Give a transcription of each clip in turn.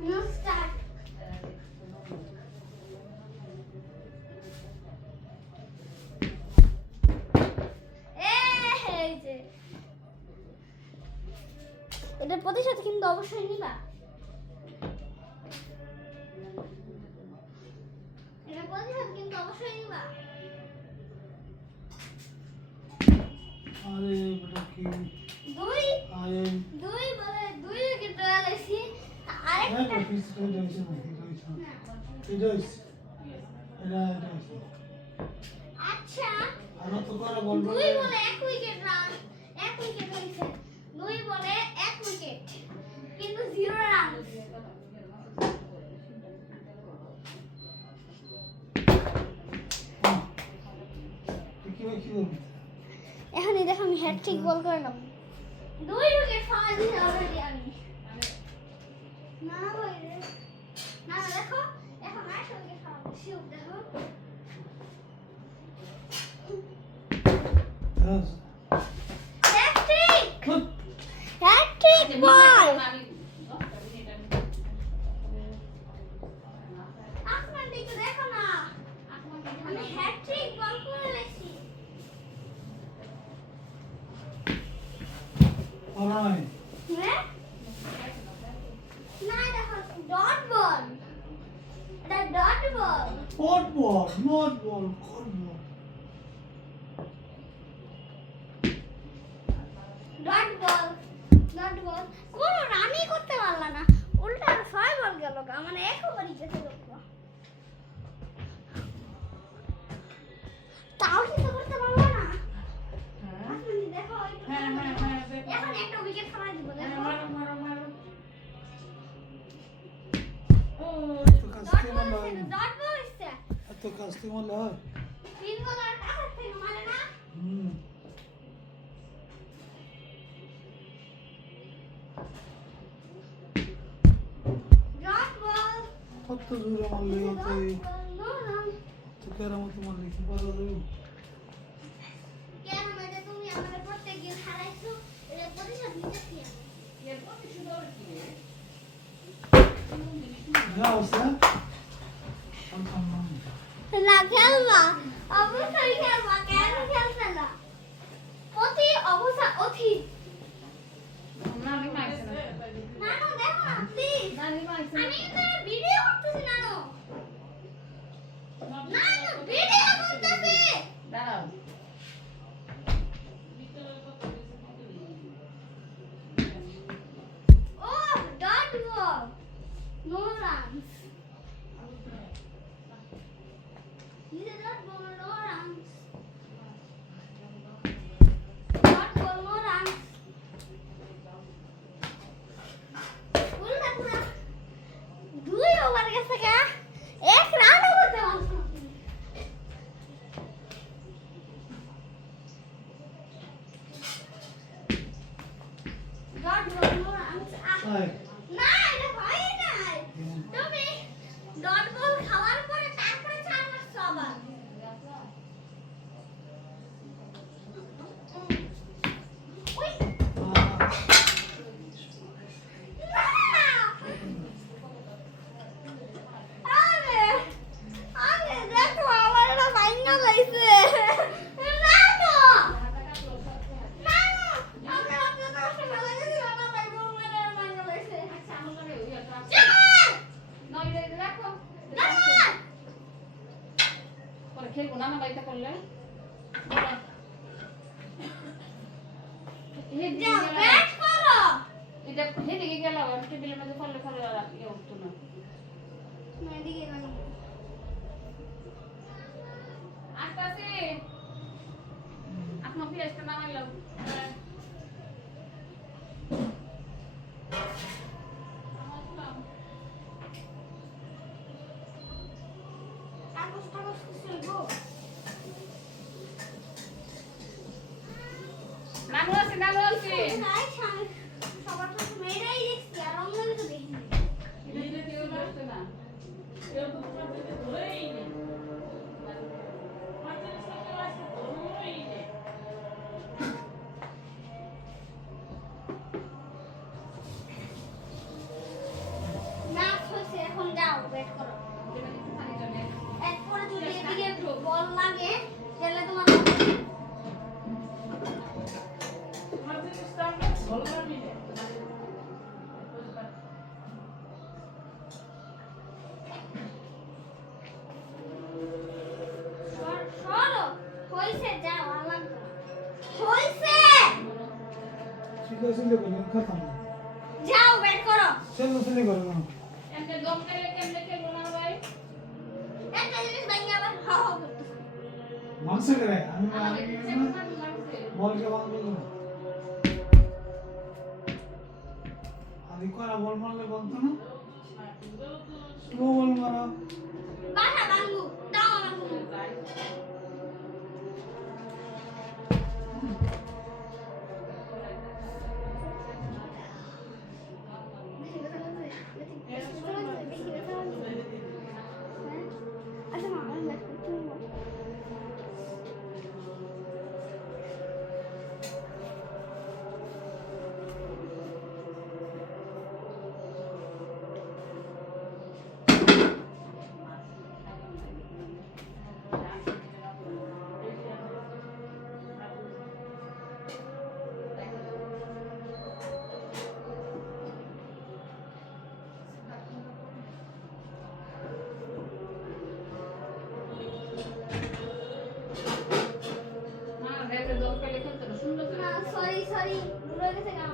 No start. এই যে এটা প্রতিশোধ কিন্তু অবশ্যই নিবা। এটা প্রতিশোধ কিন্তু অবশ্যই নিবা। আরে বেটা কি দুই আরে দুই বলে দুই উইকেট রয়েছে আরেকটা আচ্ছা দুই বলে এক উইকেট রান এক উইকেট হয়েছে দুই বলে এক উইকেট কিন্তু 0 রান এখনই দেখো আমি হ্যাটট্রিক বল করলাম দুই উইকেট ফাউল দিয়েছি অলরেডি আমি না ভাই রে না দেখো এখন আরেকটা উইকেট ফাউল শিওর দেখো হ্যাটট্রিক হ্যাটট্রিক বল আপনার দিকে দেখো না আমি হ্যাটট্রিক বল করেছি অলরাইট হ্যাঁ না দেখো ডট বল এটা dot ball caught ball not ball caught ball dot ball কোন রানই করতে পারলা না উল্টা আর 6 বল গেল মানে একবারই গেছে লোক তাও কিছু করতে পারলো না আপনি দেখো এখন একটা উইকেট খাওয়াই দিব দেখো ডট বল হইছে এত কাস্টমার হয় তিন বল আর কাছে থেকে মারে না ডট বল কত জোরে মারলে কত নো রান তো কেরামত মারলে কি পারা যাবে কেন মেয়েটা তুমি আমাদের প্রত্যেক দিন হারাইছো এটা প্রতিশোধ নিতেছি যাও স্যার না খেলবা অবশ্যই খেলবা কেন খেলবে না অতি অবস্থা অতি নানু দেখো না প্লিজ আমি কিন্তু ভিডিও করতেছি নানু ভিডিও করতেছি দাঁড়াও ও dot ball no runs This is not ball, no runs. Not ball, no runs. उल्टा पूरा 2 ओवर कैसे क्या 1 रन होते हैं डॉट बॉल नो रन्स তাই না এটা হয় না তুমি ডট বল খাওয়ার পরে তারপরে 4 মারছো আবার ওই আরে আরে দেখো আমার এটা ভাঙা লাইছে না তো না আমি আপনার কাছে ভালো গেছি না ভাই বল মানে ভাঙা লাইছে আচ্ছা আমার করে ওই একটা নয় রে রাখো পরে খেলবো না বাড়িতে করলে ব্যাট করো এটা হেদিকে গেল টেবিলের মধ্যে ফলে ফলে ইয়ে উঠতো না এদিকে লাগি আসতেছে আপনার পিএসটা নামাইলাম কাগজ কাগজ কিছু গো নানু আছে নাই সবার তো মেয়েরাই দেখছি আর অন্যরা তো দেখিনি এটা কেউ আসছে না কেউ তো ধরেই নেই না এরপরে যদি এদিকে বল লাগে তাহলে তোমার সরো হইছে যাও আর লাগবে না। হইছে ঠিক আছে লে বলেন খতম যাও বের করো চলো চলে করো না এমনি দম করে কেমনে খেলবো না ভাই? একটা জিনিস ভাঙিয়ে আবার হাও হাও করতেছে। মানছে করে আমি আমাদের চেপে মারতে লাগছে। বলকে বাঁধবো না আদি করা বল মারলে বলতো না স্লো বল মারা বাসা ভাঙবো দাও আমার কোনো আচ্ছা মা আমি ব্যাস তুমি বলো। না, ব্যাটে দম পেলে খেলতে না, সুন্দর করে। না সরি সরি ভুলে গেছে কাম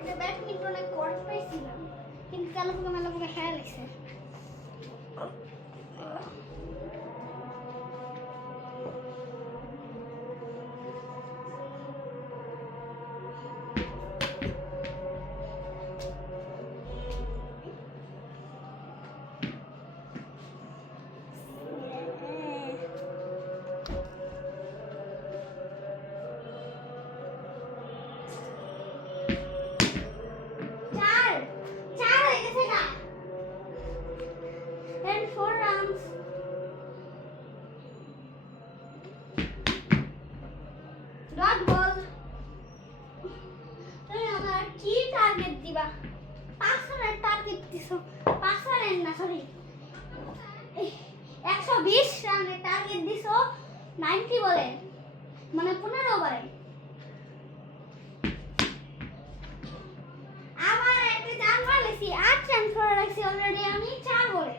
এটা ব্যাডমিন্টনে কোর্ট পাইছিলাম কিন্তু তেলাপোকা মেলাপোকা খেয়াল আছে চার চার হয়ে গেছে গা and 4 rounds dot ball তুমি আমার কি টার্গেট দিবা 5 রানের টার্গেট দিছো 5 রানের না সরি 120 রানের টার্গেট দিছো 90 বলে মানে 15 ওভারে আমার একটা চার মারলেছি 8 রান করে রাখছি অলরেডি আমি 4 বলে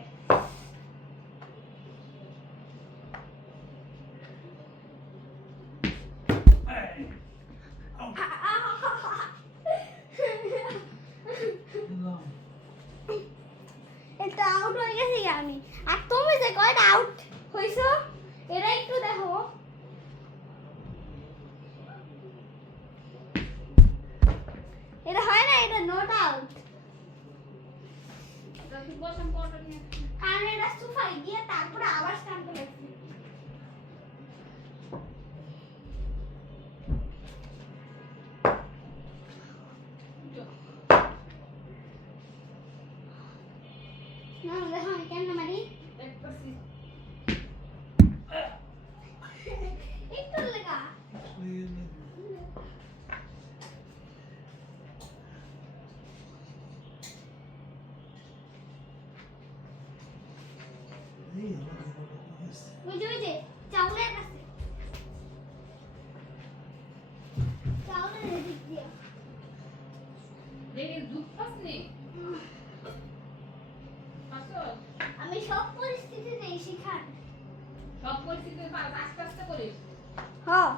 এটা আউট হয়ে গেছি আমি আর তুমি যে কয়টা আউট হইছো এটা একটু দেখো এটা হয় না এটা নট আউট তা তুই বসাম কোয়ার্টার নিয়ে। কারণ এটা সুফাই গিয়ে তারপরে আবার স্টাম্পে লাগছে না দেখো আমি কেন মারি দেখতেছি। একটু লেগা ওই যে চাউলের কাছে চাউলের এদিক দিয়ে দেখি দুধ পাসনি? পাসো? আমি সব পরিস্থিতিতেই শিখান সব পরিস্থিতি পাস, আস্তে আস্তে করিস। হ্যাঁ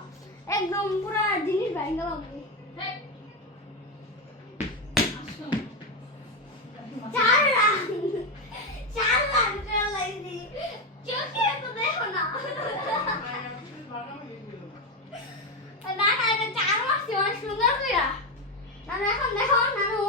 একদম পুরো জিনিস ভাঙা লাগবে হেই। আসো। 4 রান 4 রান চালাইছি চোখে তো দেখো না না না এটা 4 মারছি অনেক সুন্দর কইরা নানু এখন দেখো নানু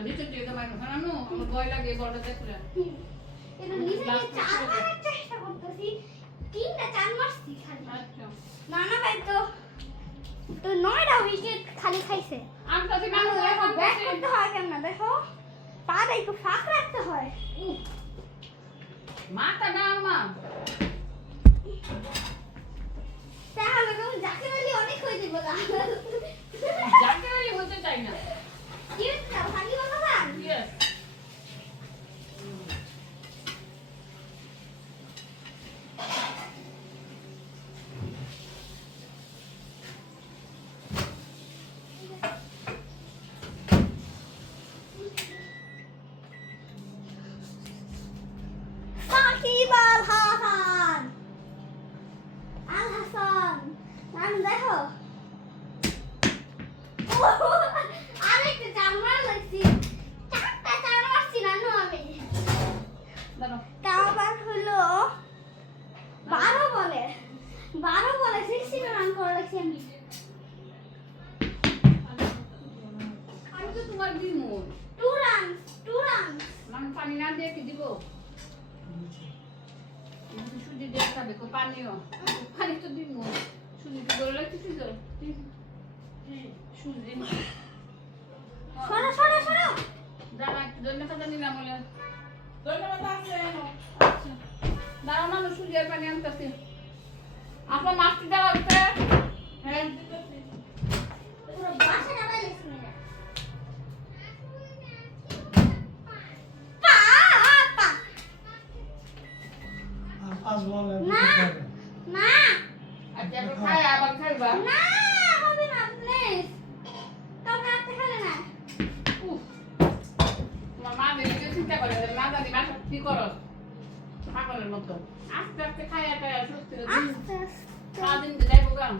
আর নিচের দিকে তো মাইনো খানানো আমার ভয় লাগে বড়টা দেখলে এটা নিচে গিয়ে চার মারার চেষ্টা করতেছি, 3-4 মারছি খালি। আচ্ছা নানা ভাই তো 9টা উইকেট খালি খাইছে। আমি তো মানুষ দেখো ব্যাট করতে হয় কেমন দেখো, পাটা একটু ফাঁক রাখতে হয়। মাথা নাও মা তাহলে তুমি যাকে বলি অনেক হয়ে যাবে না। যাকে বলি হতে চাই না কি হচ্ছে ভাগি কথা বল। ইয়েস সাকিব আল হাসান, আল হাসান নাম দেখো। আরেকটা চার মার লাগছি, 4টা চার মারছি নানু আমি। দাঁড়াও তাও আবার হলো 12 বলে 16 রান করে রাখছি আমি। আমি তো তোমার বিমূল 2 রান আমি পানি না দিয়ে কি দিব সুজি দিয়ে খাবে কো পানিও পানি তো বিমূল সুজি কি বলে লাগতেছি তো সুজি সরো দাঁড়া একটু ধন্যবাদ নিলাম বলে ধন্যবাদ আছে দাঁড়াও না সুজি আর পানি আনতেছি আপনার মাছটি দেওয়া হচ্ছে হ্যাঁ পুরো বাসাটা বাইলেছি না। পা আর 5 বল না। না আচ্ছা আবার খাই আবার খাইবা না হবে না প্লিজ, কাউকে রাখতে খেলে না। উফ তোমার মা দেখে চিন্তা করে মা জানি বাসা কি করো পাগলের মতো আস্তে আস্তে খাই আর সুস্থ আস্তে আস্তে সারাদিন যাইবো গান